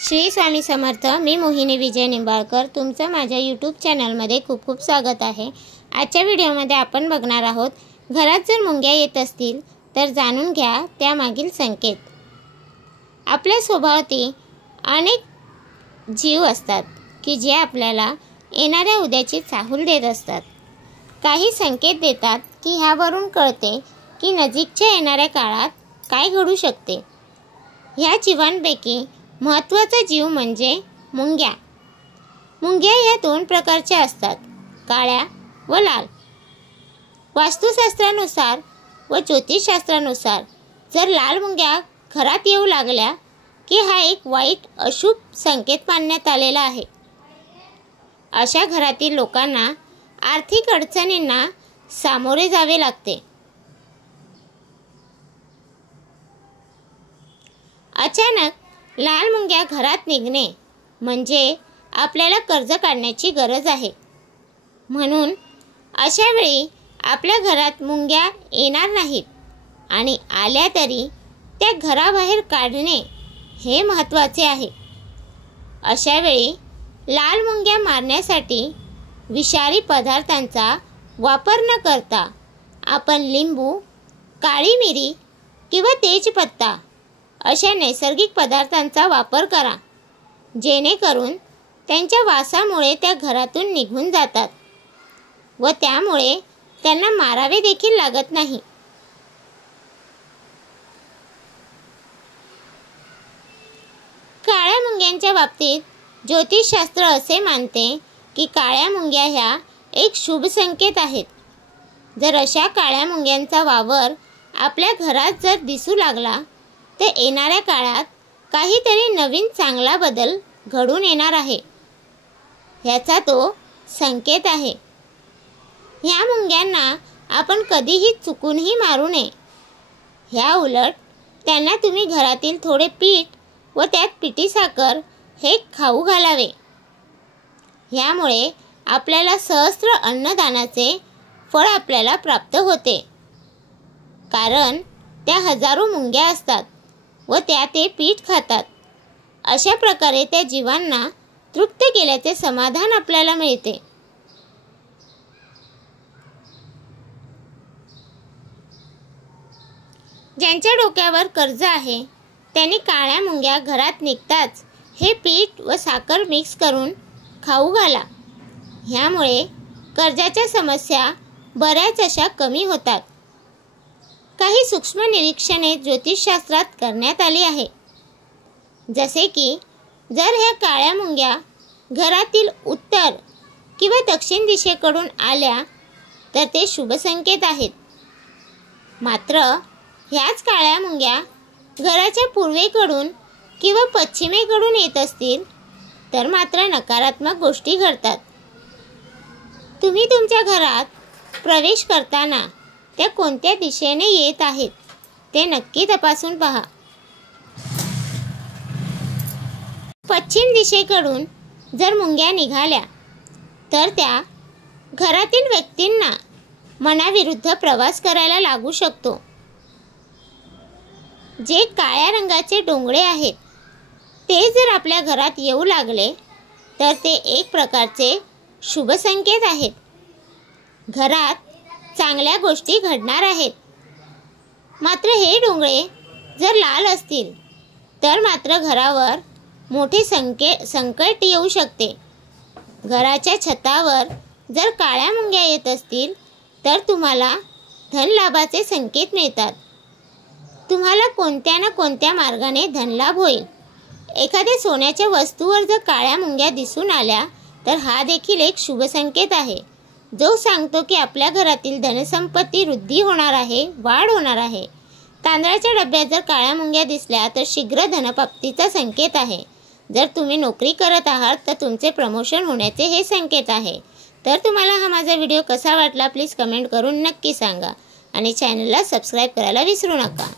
श्री स्वामी समर्थ। मी मोहिनी विजय निंबाळकर तुमचं माझ्या यूट्यूब चॅनलमध्ये खूप खूप स्वागत आहे। आजच्या व्हिडिओमध्ये आपण बघणार आहोत, घरात जर मुंग्या येत असतील तर जाणून घ्या त्यामागील संकेत। आपल्या स्वभावातील अनेक जीव असतात की जे आपल्याला येणाऱ्या उद्याची चाहूल देत असतात। काही संकेत देतात की ह्यावरून कळते की नजीकच्या येणाऱ्या काळात काय घडू शकते। ह्या जीवांपैकी महत्त्वाचा जीव म्हणजे मुंग्या। मुंग्या ह्या दोन प्रकारच्या असतात, काळ्या व लाल। वास्तुशास्त्रानुसार व ज्योतिषशास्त्रानुसार जर लाल मुंग्या घरात येऊ लागल्या की हा एक वाईट अशुभ संकेत मानण्यात आलेला आहे। अशा घरातील लोकांना आर्थिक अडचणींना सामोरे जावे लागते। अचानक लाल मुंग्या घरात निघणे म्हणजे आपल्याला कर्ज काढण्याची गरज आहे। म्हणून अशा वेळी आपल्या घरात मुंग्या येणार नाहीत आणि आल्या तरी त्या घराबाहेर काढणे हे महत्त्वाचे आहे। अशा वेळी लाल मुंग्या मारण्यासाठी विषारी पदार्थांचा वापर न करता आपण लिंबू, काळी मिरी किंवा तेजपत्ता अशा नैसर्गिक पदार्थांचा वापर करा, जेणेकरून त्यांच्या वासामुळे त्या घरातून निघून जातात व त्यामुळे त्यांना मारावे देखील लागत नाही। काळ्या मुंग्यांच्या बाबतीत ज्योतिषशास्त्र असे मानते की काळ्या मुंग्या ह्या एक शुभ संकेत आहेत। जर अशा काळ्या मुंग्यांचा वावर आपल्या घरात जर दिसू लागला तर येणाऱ्या काळात काहीतरी नवीन चांगला बदल घडून येणार आहे, ह्याचा तो संकेत आहे। ह्या मुंग्यांना आपण कधीही चुकूनही मारू नये। ह्या उलट त्यांना तुम्ही घरातील थोडे पीठ व त्यात पिठी साखर हे खाऊ घालावे। ह्यामुळे आपल्याला सहस्त्र अन्नदानाचे फळ आपल्याला प्राप्त होते, कारण त्या हजारो मुंग्या असतात व त्या ते पीठ खातात। अशा प्रकारे त्या जीवांना तृप्त केल्याचे समाधान आपल्याला मिळते। ज्यांच्या डोक्यावर कर्ज आहे त्यांनी काळ्या मुंग्या घरात निघताच हे पीठ व साखर मिक्स करून खाऊ घाला। ह्यामुळे कर्जाच्या समस्या बऱ्याच अशा कमी होतात। काही सूक्ष्म निरीक्षणे ज्योतिषशास्त्रात करण्यात आली आहे, जसे की जर ह्या काळ्या मुंग्या घरातील उत्तर किंवा दक्षिण दिशेकडून आल्या तर ते शुभ संकेत आहेत। मात्र ह्याच काळ्या मुंग्या घराच्या पूर्वेकडून किंवा पश्चिमेकडून येत असतील तर मात्र नकारात्मक गोष्टी घडतात। तुम्ही तुमच्या घरात प्रवेश करताना त्या कोणत्या दिशेने येत आहेत ते नक्की तपासून पहा। पश्चिम दिशेकडून जर मुंग्या निघाल्या तर त्या घरातील व्यक्तींना मनाविरुद्ध प्रवास करायला लागू शकतो। जे काळ्या रंगाचे डोंगळे आहेत ते जर आपल्या घरात येऊ लागले तर ते एक प्रकारचे शुभ संकेत आहेत। घरात चांगल्या गोष्टी घडणार आहेत। मात्र हे डोंगळे जर लाल असतील तर मात्र घरावर मोठे संकट येऊ शकते। घराच्या छतावर जर काळ्या मुंग्या येत असतील तर तुम्हाला धनलाभाचे संकेत मिळतात। तुम्हाला कोणत्या ना कोणत्या मार्गाने धनलाभ होईल। एखाद्या सोन्याच्या वस्तूवर जर काळ्या मुंग्या दिसून आल्या तर हा देखील एक शुभ संकेत आहे, जो सांगतो की आपल्या घरातील धनसंपत्ती वृद्धी होणार आहे, वाढ होणार आहे। तांदळाच्या डब्यात जर काळ्या मुंग्या दिसल्या तर शीघ्र धनप्राप्तीचा संकेत आहे। जर तुम्ही नोकरी करत आहात तर तुमचे प्रमोशन होण्याचे हे संकेत आहे। तर तुम्हाला हा माझा व्हिडिओ कसा वाटला प्लीज कमेंट करून नक्की सांगा आणि चॅनलला सबस्क्राईब करायला विसरू नका।